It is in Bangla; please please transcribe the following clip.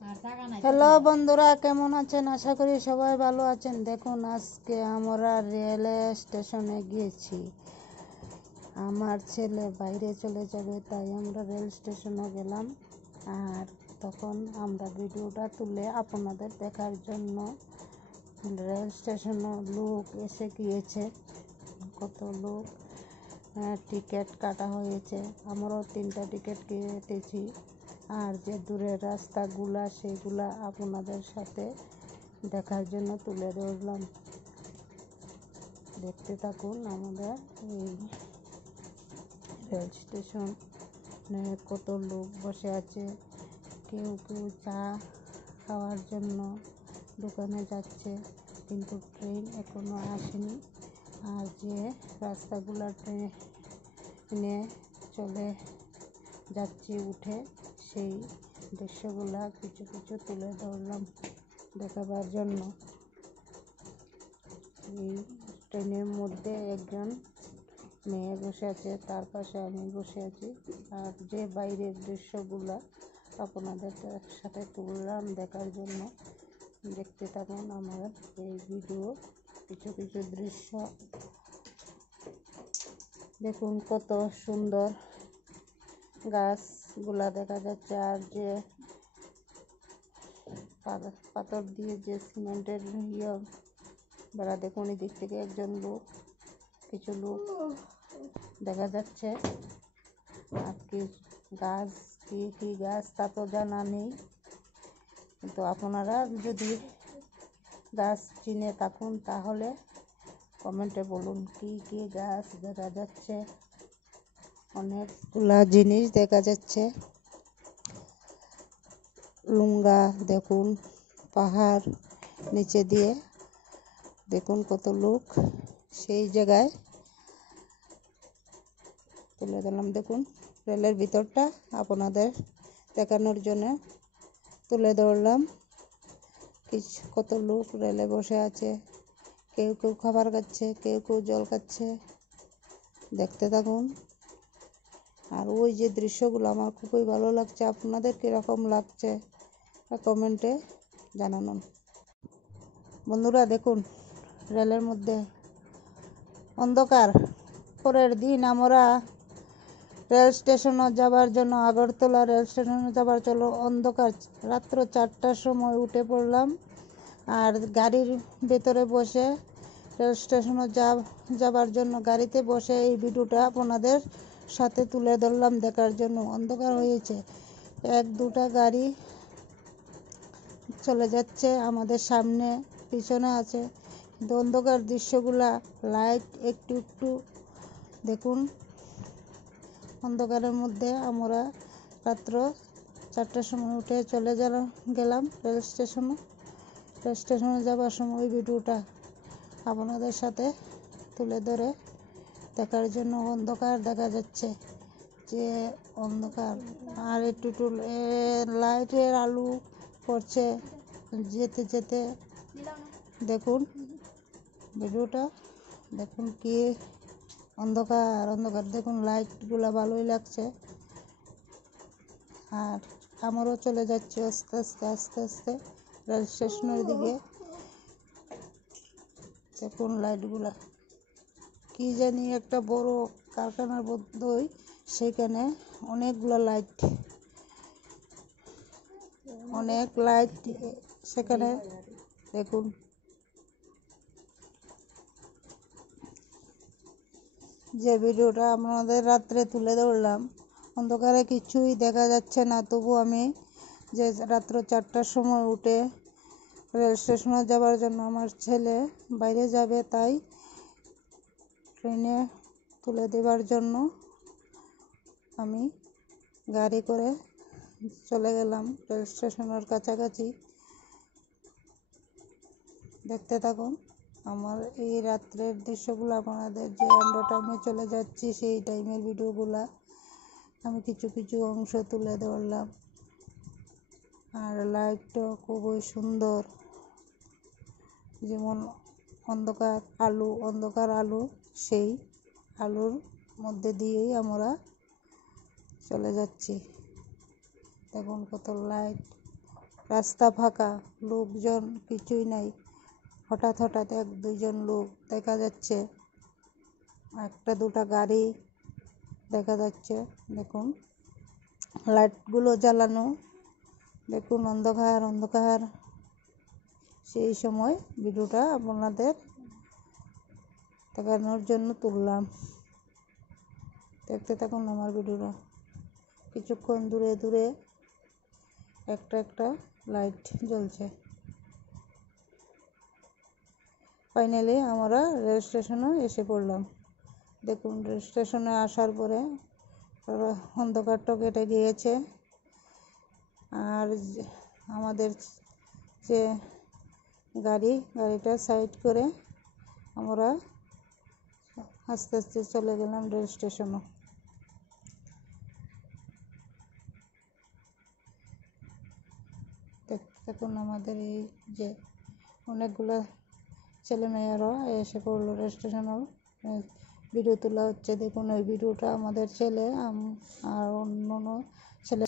হ্যালো বন্ধুরা, কেমন আছেন? আশা করি সবাই ভালো আছেন। দেখুন, আজকে আমরা রেল স্টেশনে গিয়েছি। আমার ছেলে বাইরে চলে যাবে, তাই আমরা রেল স্টেশনে গেলাম। আর তখন আমরা ভিডিওটা তুলে আপনাদের দেখার জন্য রেল স্টেশনে লোক এসে গিয়েছে, কত লোক, টিকিট কাটা হয়েছে। আমরাও 3টা টিকিট কেটেছি। আর যে দূরের রাস্তাগুলা সেগুলা আপনাদের সাথে দেখার জন্য তুলে ধরলাম। দেখতে থাকুন। আমাদের এই রেল স্টেশনে কত লোক বসে আছে, কেউ কেউ চা খাওয়ার জন্য দোকানে যাচ্ছে, কিন্তু ট্রেন এখনো আসেনি। আর যে রাস্তাগুলা ট্রেনে চলে যাচ্ছি উঠে, সেই দৃশ্যগুলা কিছু কিছু তুলে ধরলাম দেখাবার জন্য। এই ট্রেনের মধ্যে একজন মেয়ে বসে আছে, তার পাশে আমি বসে আছি। আর যে বাইরের দৃশ্যগুলা আপনাদের সাথে তুললাম দেখার জন্য। দেখতে থাকুন আমার এই ভিডিও। কিছু কিছু দৃশ্য দেখুন, কত সুন্দর গাছগুলা দেখা যাচ্ছে। আর যে পাথর দিয়ে যে সিমেন্টের বেড়া, দেখুন এদিক থেকে একজন লোক, কিছু লোক দেখা যাচ্ছে। আর কি গাছ, কি গাছ তা তো জানা নেই, কিন্তু আপনারা যদি গাছ চিনে থাকুন তাহলে কমেন্টে বলুন কি গাছ দেখা যাচ্ছে। অনেকগুলা জিনিস দেখা যাচ্ছে। লুঙ্গা দেখুন, পাহাড় নিচে দিয়ে দেখুন কত লোক। সেই জায়গায় তুলে দিলাম। দেখুন রেলের ভিতরটা আপনাদের দেখানোর জন্য তুলে ধরলাম। কত লোক রেলে বসে আছে, কেউ কেউ খাবার খাচ্ছে, কেউ কেউ জল খাচ্ছে। দেখতে থাকুন। আর ওই যে দৃশ্যগুলো আমার খুবই ভালো লাগছে। আপনাদের কীরকম লাগছে কমেন্টে জানান। বন্ধুরা দেখুন, রেলের মধ্যে অন্ধকার। পরের দিন আমরা রেল স্টেশনে যাবার জন্য, আগরতলা রেল স্টেশনে যাবার জন্য অন্ধকার, রাত্র 4টার সময় উঠে পড়লাম। আর গাড়ির ভেতরে বসে রেল স্টেশনে যাবার জন্য গাড়িতে বসে এই ভিডিওটা আপনাদের সাথে তুলে ধরলাম দেখার জন্য। অন্ধকার হয়েছে, 1-2টা গাড়ি চলে যাচ্ছে আমাদের সামনে, পিছনে আছে, কিন্তু অন্ধকার দৃশ্যগুলা, লাইট একটু একটু দেখুন। অন্ধকারের মধ্যে আমরা রাত্র 4টার সময় উঠে চলে গেলাম রেল স্টেশনে যাবার সময় ভিডিওটা আপনাদের সাথে তুলে ধরে দেখার জন্য। অন্ধকার দেখা যাচ্ছে, যে অন্ধকার, আর একটু লাইটের আলো পড়ছে যেতে যেতে। দেখুন ভিডিওটা, দেখুন কি অন্ধকার দেখুন, লাইটগুলা ভালোই লাগছে। আর আমরাও চলে যাচ্ছি আস্তে আস্তে আস্তে আস্তে রেল স্টেশনের দিকে। দেখুন লাইটগুলা, কি জানি একটা বড় কারখানার বোধহয়, সেখানে অনেকগুলো লাইট, অনেক লাইট সেখানে। দেখুন যে ভিডিওটা আমাদের রাত্রে তুলে ধরলাম, অন্ধকারে কিছুই দেখা যাচ্ছে না। তবু আমি যে রাত্র 4টার সময় উঠে রেল স্টেশনে যাবার জন্য, আমার ছেলে বাইরে যাবে, তাই ট্রেনে তুলে দেবার জন্য আমি গাড়ি করে চলে গেলাম রেল স্টেশনের কাছাকাছি। দেখতে থাকুন আমার এই রাত্রের দৃশ্যগুলো। আপনাদের যে আমরা টাইমে চলে যাচ্ছি সেই টাইমের ভিডিওগুলা আমি কিছু কিছু অংশ তুলে ধরলাম। আর লাইটটা খুবই সুন্দর, যেমন অন্ধকার আলো, সেই আলোর মধ্যে দিয়েই আমরা চলে যাচ্ছি। দেখুন কত লাইট, রাস্তা ফাঁকা, লোকজন কিছুই নাই। হঠাৎ হঠাৎ 1-2 জন লোক দেখা যাচ্ছে, একটা দুটা গাড়ি দেখা যাচ্ছে। দেখুন লাইটগুলো জ্বালানো, দেখুন অন্ধকার অন্ধকার। সেই সময় ভিডিওটা আপনাদের দেখানোর জন্য তুললাম। দেখতে থাকুন আমার ভিডিওটা। কিছুক্ষণ দূরে দূরে একটা একটা লাইট জ্বলছে। ফাইনালি আমরা রেল স্টেশনে এসে পড়লাম। দেখুন রেল স্টেশনে আসার পরে অন্ধকারটা কেটে গিয়েছে। আর আমাদের যে গাড়িটা সাইড করে আমরা আস্তে আস্তে চলে গেলাম রেল স্টেশনে। দেখুন আমাদের এই যে অনেকগুলো ছেলেমেয়েরা এসে পড়লো রেল স্টেশনে, ভিডিও তোলা হচ্ছে। দেখুন ওই ভিডিওটা আমাদের ছেলে আর অন্য ছেলে